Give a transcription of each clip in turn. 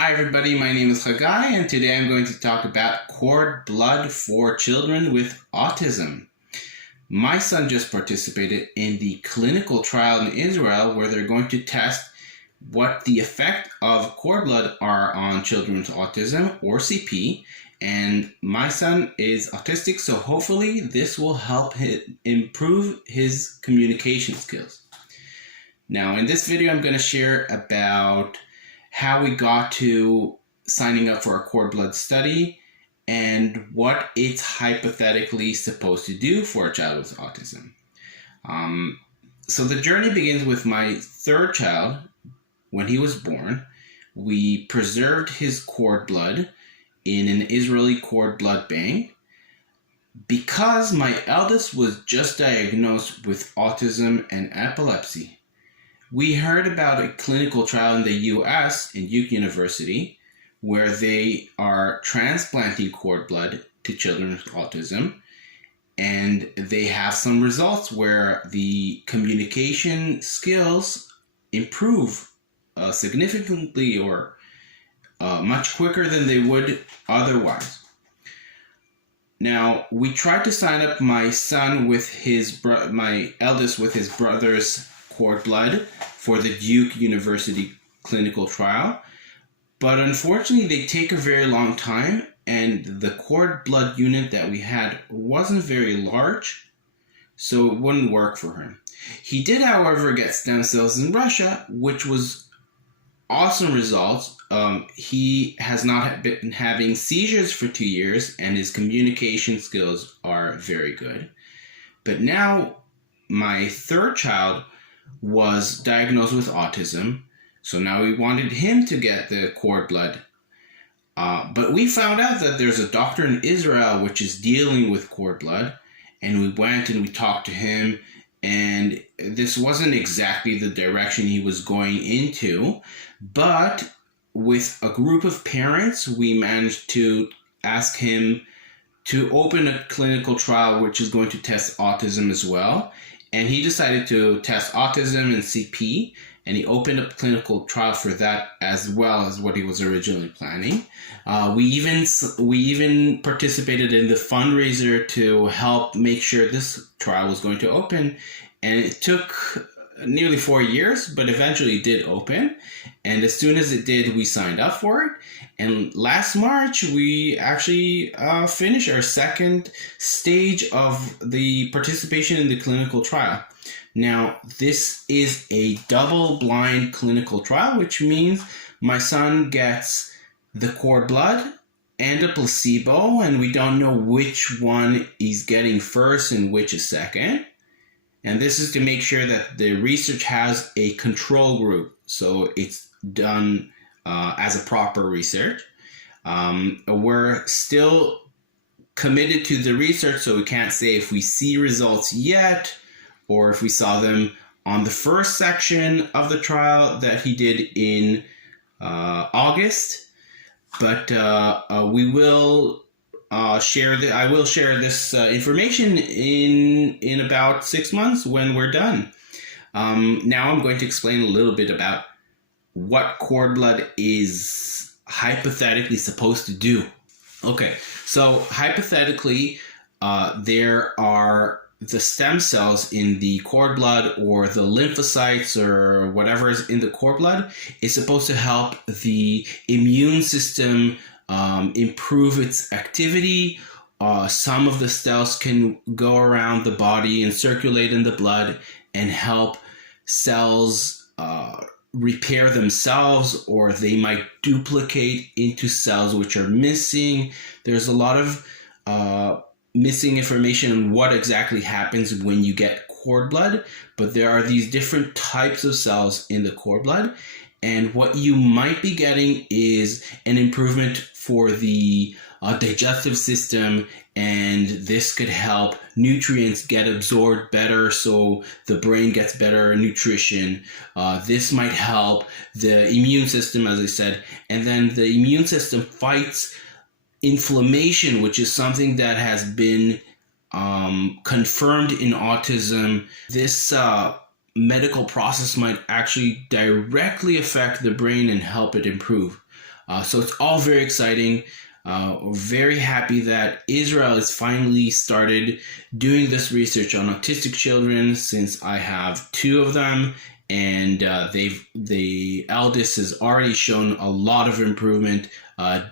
Hi everybody, my name is Chagai and today I'm going to talk about cord blood for children with autism. My son just participated in the clinical trial in Israel where they're going to test what the effect of cord blood are on children with autism or CP, and my son is autistic, so hopefully this will help him improve his communication skills. Now in this video I'm going to share about how we got to signing up for a cord blood study and what it's hypothetically supposed to do for a child with autism. So the journey begins with my third child. When he was born, we preserved his cord blood in an Israeli cord blood bank because my eldest was just diagnosed with autism and epilepsy. We heard about a clinical trial in the US in Duke University where they are transplanting cord blood to children with autism, and they have some results where the communication skills improve significantly or much quicker than they would otherwise. Now, we tried to sign up my son with my eldest with his brother's cord blood for the Duke University clinical trial, but unfortunately they take a very long time and the cord blood unit that we had wasn't very large, so it wouldn't work for him. He did, however, get stem cells in Russia, which was awesome results. He has not been having seizures for 2 years and his communication skills are very good. But now my third child was diagnosed with autism, so now we wanted him to get the cord blood. But we found out that there's a doctor in Israel which is dealing with cord blood, and we went and we talked to him, and this wasn't exactly the direction he was going into, but with a group of parents, we managed to ask him to open a clinical trial which is going to test autism as well. And he decided to test autism and CP, and he opened up a clinical trial for that as well as what he was originally planning. We even participated in the fundraiser to help make sure this trial was going to open, and it took nearly 4 years, but eventually it did open. And as soon as it did, we signed up for it. And last March, we actually finished our second stage of the participation in the clinical trial. Now, this is a double-blind clinical trial, which means my son gets the cord blood and a placebo, and we don't know which one he's getting first and which is second. And this is to make sure that the research has a control group, so it's done as a proper research. We're still committed to the research, so we can't say if we see results yet or if we saw them on the first section of the trial that he did in August. But we will I will share this information in about 6 months when we're done. Now I'm going to explain a little bit about what cord blood is hypothetically supposed to do. Okay, so hypothetically, there are the stem cells in the cord blood, or the lymphocytes, or whatever is in the cord blood, is supposed to help the immune system improve its activity. Some of the cells can go around the body and circulate in the blood and help cells repair themselves, or they might duplicate into cells which are missing. There's a lot of missing information on what exactly happens when you get cord blood, but there are these different types of cells in the cord blood, and what you might be getting is an improvement for the digestive system, and this could help nutrients get absorbed better so the brain gets better nutrition. This might help the immune system, as I said, and then the immune system fights inflammation, which is something that has been confirmed in autism. This medical process might actually directly affect the brain and help it improve. So it's all very exciting. We're very happy that Israel has finally started doing this research on autistic children, since I have two of them, and the eldest has already shown a lot of improvement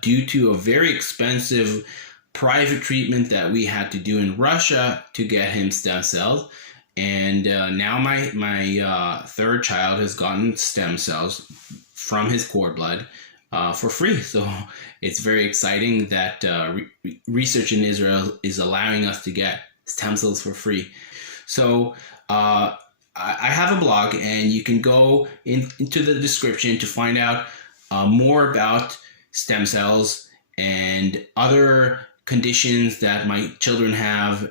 due to a very expensive private treatment that we had to do in Russia to get him stem cells. And now my third child has gotten stem cells from his cord blood for free. So it's very exciting that research in Israel is allowing us to get stem cells for free. So I have a blog, and you can go into the description to find out more about stem cells and other conditions that my children have.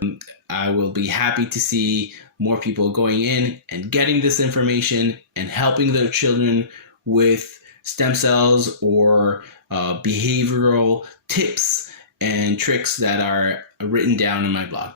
I will be happy to see more people going in and getting this information and helping their children with stem cells or behavioral tips and tricks that are written down in my blog.